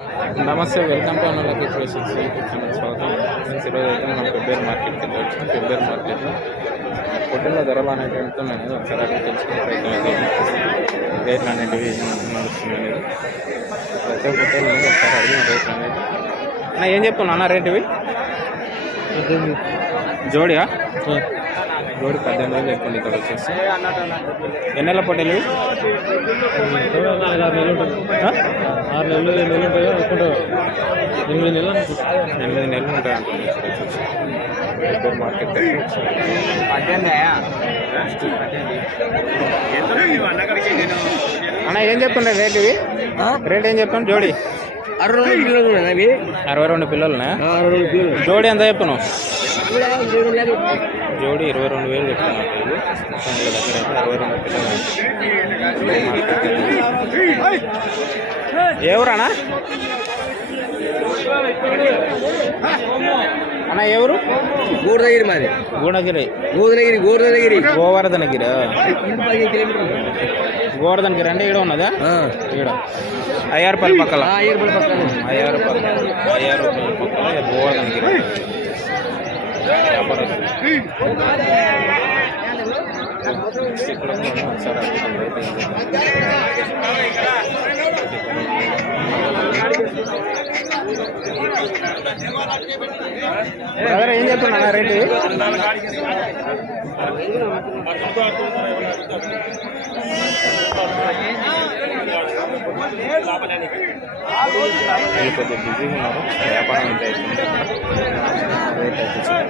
నమస్తే welcome to Anal Creations. YouTube channel స్వాగతం. Friends ఈరోజు అయితే మనం పెబ్బేరు మార్కెట్కి అయితే వచ్చాం. పెబ్బేరు మార్కెట్లో పొట్టుల ధరలు అనేవి వెళ్తున్నాయి ఒకసారి అక్కడ తెలుసుకునే ప్రయత్నం అయితే. రేట్లు అనేటివి నడుస్తున్నాయి అనేది. ప్రతి ఒక్క పొట్టేలు ఒకసారి అడిగిన రేట్లు అనేది. అన్న ఏం చెప్తున్నా అన్న రేటు ఇవి? జోడియా? జోడి పద్దెనిమిది వేలు చెప్పండి ఇక్కడ వచ్చేసి. ఎన్ని నెలల పొట్టేలు? ఆరు నెలలు ఏడు నెలలు ఉంటాయో అనుకుంటా ఎనిమిది నెలలు అనుకుంటా. ఎనిమిది నెలలు ఉంటాయి పెబ్బేరు మార్కెట్ అన్న ఏం చెప్తుండే రేట్ ఇవి? రేట్ ఏం చెప్తాను జోడి. అరవై రెండు కిలోలు ఉన్నాయి అవి అరవై రెండు పిల్లలనా అరవై రెండు కిలోలు జోడి ఎంత చెప్పను జోడి ఇరవై రెండు వేలు చెప్తున్నా ఇది వీళ్ళ దగ్గర అయితే అరవై రెండు పిల్లలు ఎవరన్నా అన్న ఎవరు? గోడదగిరి మాది. గూడగిరి గోదనగిరి గోదనగిరి గోవర్ధనగిరి. గోవర్ధనగిరి అంటే ఈడ ఉన్నదా? ఈడ. అయ్యారుపల్లి పక్కల. అయ్యారుపల్లి అయ్యారుపల్లి పక్కల. గోవర్ధనగిరి వ్యాపారస్తులు. ఇక్కడ. ఒకసారి? బ్రదర్ ఏం చెప్తున్నా రేటు? వీళ్ళు కొద్దిగా బిజీగా ఉన్నారు. వ్యాపారం అయితే అవుతుంది రేట్ అయితే చూద్దాం.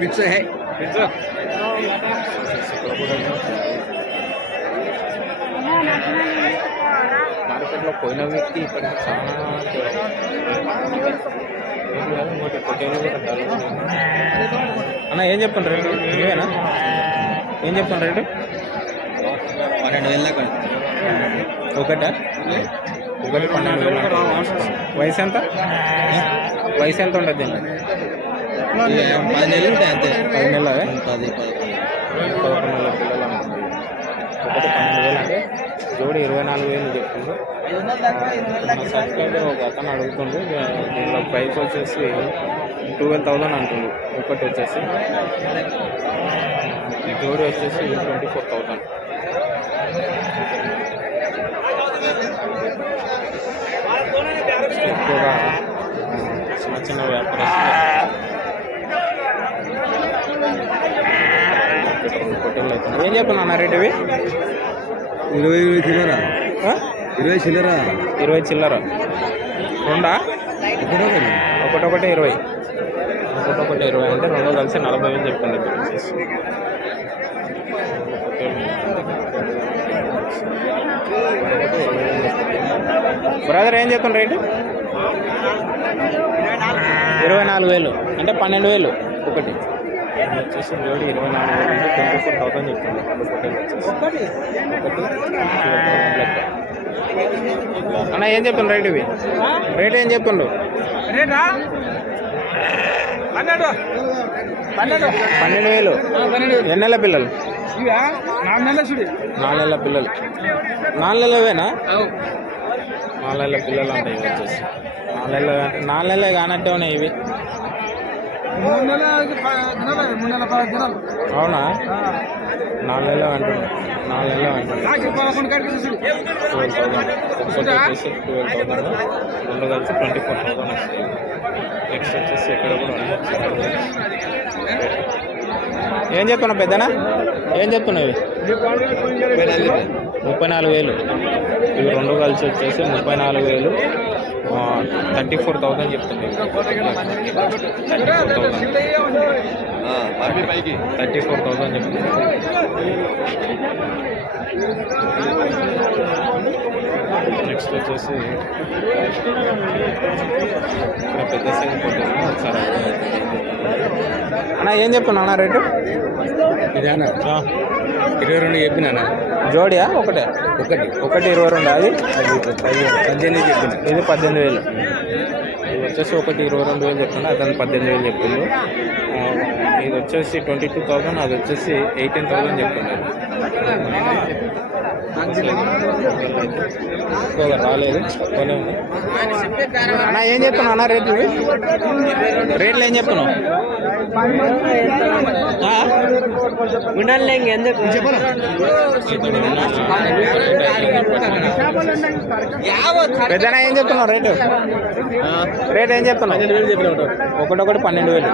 ఫిక్స్ హై. మార్కెట్లో పోయిన వ్యక్తి ఇప్పటికి చాలా. అన్న ఏం చెప్పండి రేటు ఇవేనా ఏం చెప్పండి రేటు? పన్నెండు వేల ఒకటా? ఒకటి పన్నెండు వేలు. వయసు ఎంత? వయసు ఎంత ఉంటుంది దీన్ని పది నెలలు ఉంటాయి అంతే. పది నెలలు? అవే? పది. పదకొండు వేల పిల్లలు అనుకుంటుంది ఒకటి పన్నెండు వేలు అంటే జోడి ఇరవై నాలుగు వేలు చెప్తుంది మన సబ్స్క్రైబర్ ఒక అతను అడుగుతుంది దీనిలో ప్రైస్ వచ్చేసి ట్వెల్వ్ థౌసండ్ అంటుంది ఒకటి వచ్చేసి జోడి వచ్చేసి ట్వంటీ ఫోర్ థౌజండ్ ఎక్కువగా చిన్న చిన్న వ్యాపారస్తులు. పొట్టేళ్ళు అవుతుంది. ఏం చెప్తున్నా రేట్ ఇవి? ఇరవై ఇరవై చిల్లర? ఇరవై చిల్లర. ఇరవై చిల్లర. రెండా? ఒకటొకటి. ఇరవై. ఒకటొకటి ఇరవై అంటే రెండు కలిసి నలభై వేలు వచ్చేసి. బ్రదర్ ఏం చెప్పండి రేటు? ఇరవై నాలుగు వేలు. అంటే పన్నెండు వేలు ఒకటి. ఇది వచ్చేసి ఇరవై నాలుగు వేలు ట్వంటీ ఫోర్ థౌసండ్ చెప్తుంది రెండు పొట్టేలు వచ్చేసి ఒకటి. లెక్క. అన్న ఏం చెప్తుండ్రు రేట్ ఇవి? రేట్ ఏం చెప్తుండ్రు? పన్నెండు. పన్నెండు. పన్నెండు వేలు. ఎన్ని నెలల పిల్లలు? నాలుగు నెలల చూడు నాలుగు నెలల పిల్లలు. నాలుగు నెలవేనా నాలుగు నెలల పిల్లలు ఇవి వచ్చేసి. నాలుగు నెలల నాలుగు నెలలే కానట్టే ఉన్నాయి ఇవి. మూడు నెలల దినాలు మూడు నెలల పది దినాలు. అవునా? నాలుగు నెలలు అంటున్నాయి నాలుగు నెలలు పదకొండు ట్వెల్వ్ థౌసండ్ ట్వెల్వ్ థౌసండ్ రెండు కలిసి ట్వంటీ ఫోర్ థౌసండ్ వస్తాయి. నెక్స్ట్ వచ్చేసి ఇక్కడ కూడా. ఏం చెప్తున్నావు పెద్దనా? ఏం చెప్తున్నావు ఇవి ముప్పై నాలుగు వేలు. ఇవి రెండు కలిసి వచ్చేసి ముప్పై నాలుగు వేలు. థర్టీ ఫోర్ థౌసండ్ చెప్తుంది. థర్టీ ఫోర్ థౌసండ్ చెప్తుంది. నెక్స్ట్ వచ్చేసి పెద్ద సైజ్ ఒకసారి అన్న ఏం చెప్తున్నా అన్న రేటు? ఇదేనా ఇరవై రెండు చెప్పినా జోడియా? ఒకటే. ఒకటి. ఒకటి ఇరవై రెండు అది? పద్దెనిమిది చెప్పిన. ఇది పద్దెనిమిది వేలు. ఇది వచ్చేసి ఒకటి ఇరవై రెండు వేలు చెప్తున్నా అతను పద్దెనిమిది వేలు చెప్పిండు. ఆ, ఇది వచ్చేసి ట్వంటీ టూ థౌజండ్ అది వచ్చేసి ఎయిటీన్ థౌజండ్ చెప్తున్నారు రాలేదు. ఉంది ఏం చెప్తున్నావు అన్న రేట్లు? రేట్లు ఏం చెప్తున్నావు? ఆ? పెద్దనా ఏం చెప్తున్నావు రేటు? రేట్ ఏం చెప్తున్నావు? ఒకటొకటి పన్నెండు వేలు.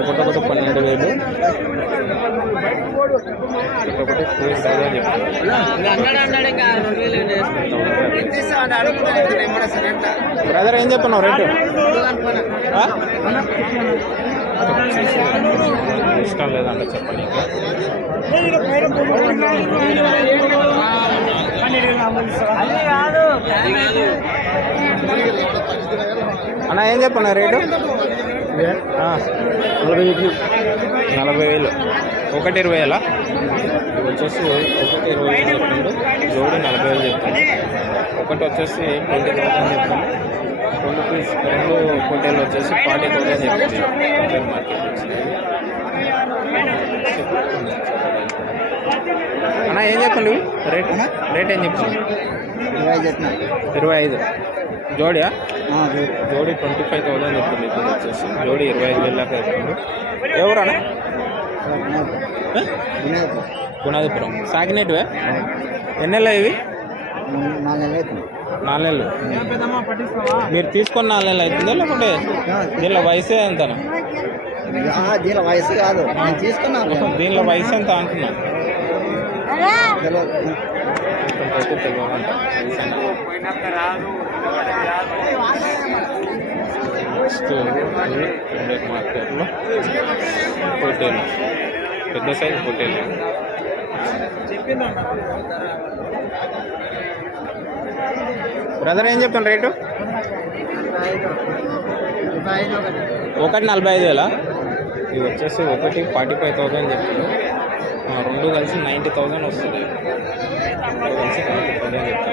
ఒకటొకటి పన్నెండు వేలు. ఒకటొకటి ఫోర్ థౌసండ్ చెప్తున్నాను బ్రదర్ ఏం చెప్తున్నావు రేటు? ఇష్టం లేదంట చెప్పండి అన్న ఏం చెప్పన్నా రేటు? నలభై వేలు. ఒకటి ఇరవై వేలా? వచ్చేసి ఒకటి ఇరవై వేలు చెప్తుండు జోడి నలభై వేలు చెప్తుంది ఒకటి వచ్చేసి ట్వంటీ థౌసండ్ చెప్తుంది పొట్టేలు వచ్చేసి ఫార్టీ థౌసండ్ చెప్తుంది అన్న ఏం చెప్పండి? రేట్ రేట్ ఏం చెప్తుంది ఇరవై చెప్పిన. ఇరవై ఐదు. జోడియా? జోడి. ట్వంటీ ఫైవ్ థౌసండ్ చెప్తుంది ఇప్పుడు వచ్చేసి. జోడి ఇరవై ఐదు వేల దాకా చెప్తుంది ఎవరన్నా గుణాదిపురం సాగినట్టువే ఎన్నెళ్ళ ఇవి నాలుగు నెలలు అవుతుంది. నాలుగు మీరు తీసుకొని నాలుగు నెలలు అవుతుందా లేకుంటే దీనిలో వయసే ఎంతనా? దీని వయసు కాదు. నేను తీసుకున్నాను దీనిలో వయసు ఎంత అంటున్నా? ఎంత. నెక్స్ట్ మార్కెట్లో పొట్టేలు పెద్ద సైజు పొట్టేలు బ్రదర్ ఏం చెప్తాను రేటు? ఒకటి నలభై ఐదు వేలా? ఇది వచ్చేసి ఒకటి ఫార్టీ ఫైవ్ థౌసండ్ చెప్తారు ఆ, రెండు కలిసి నైంటీ థౌసండ్ వస్తుంది. కలిసి నైంటీ థౌసండ్ చెప్తారు